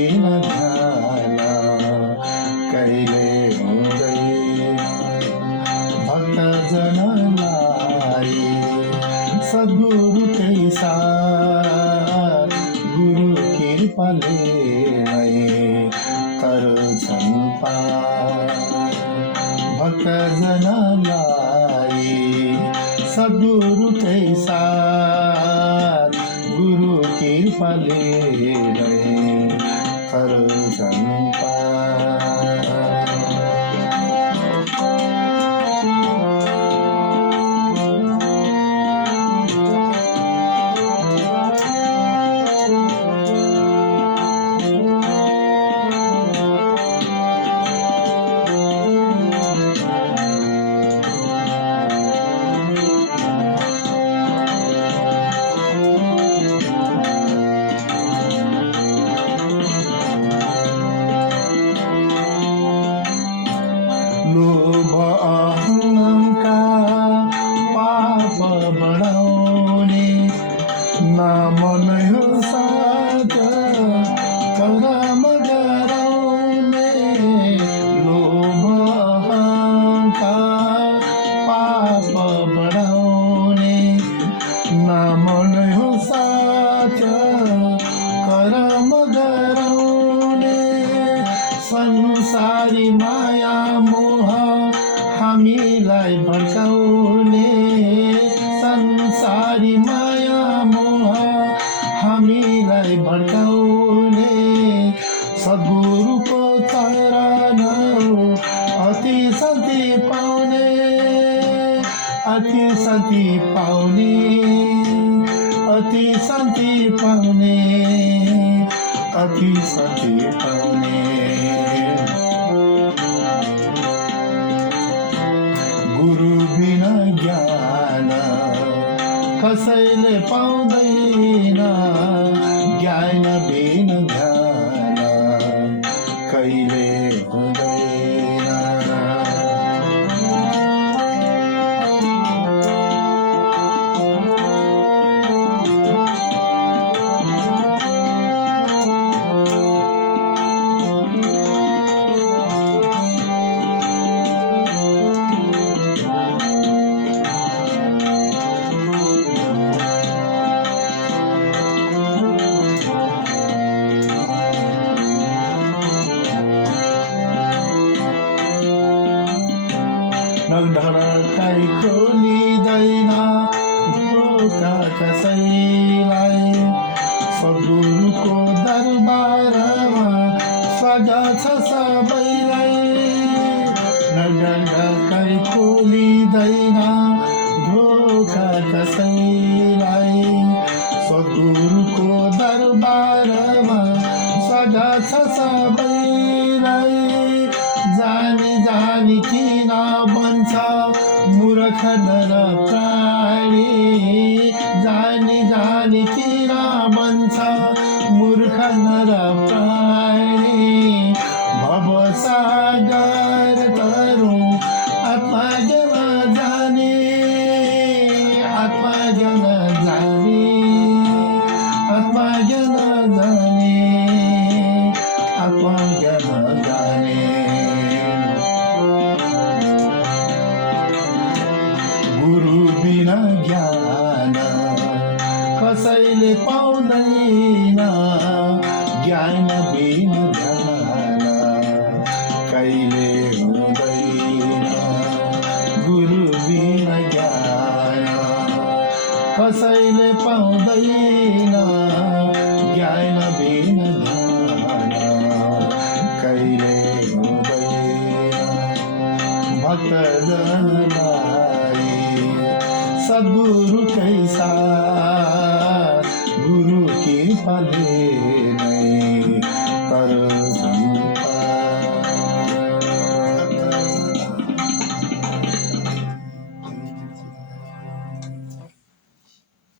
बिन ध्यान कहिले हुँदैन। भक्तजनलाई सद्गुरुकै साथ गुरु कृपाले नै तरुछन् पार। भक्तजनलाई सद्गुरुकै साथ गुरु कृपाले नै तरुछन् पार। लोभ अहंकार पाप बढाउने नाम नै हो साथ कर्म गराउने। लोभ अहंकार पाप बढाउने नाम नै हो साथ कर्म गराउने। संसारी माया मोह हामीलाई भड्काउने। संसारी माया मोह हामीलाई भड्काउने। सद्गुरुको चरण अति शान्ति पाउने। अति शान्ति पाउने। अति शान्ति पाउने। अति शान्ति पाउने। गुरु बिना ज्ञान कसैले पाउँदैन। ज्ञान बिना ध्यान कहिले हुँदैन। नढकाइ खोलिँदैन ढोका कसैलाई। सद्गुरुको दरबारमा स्वागत छ सबैलाई। नढकाइ खोलिँदैन ढोका कसैलाई। सद्गुरुको दरबारमा स्वागत छ सबैलाई। जानी जानी किन बन्छ मूर्ख नर प्राणी। जानी जानी किन बन्छ मूर्ख नर प्राणी। भवसागर तरुँ आत्मज्ञान जाने। आत्मज्ञान जाने। आत्मज्ञान जाने। आत्मज्ञान जाने। गुरु बिना ज्ञान कसैले पाउँदैन। ज्ञान बिना ध्यान कहिले हुँदैन। गुरु बिना ज्ञान कसैले पाउँदैन। ज्ञान बिना ध्यान कहिले हुँदैन। भक्तजनलाई सद्गुरुकै साथ गुरु कृपाले नै तर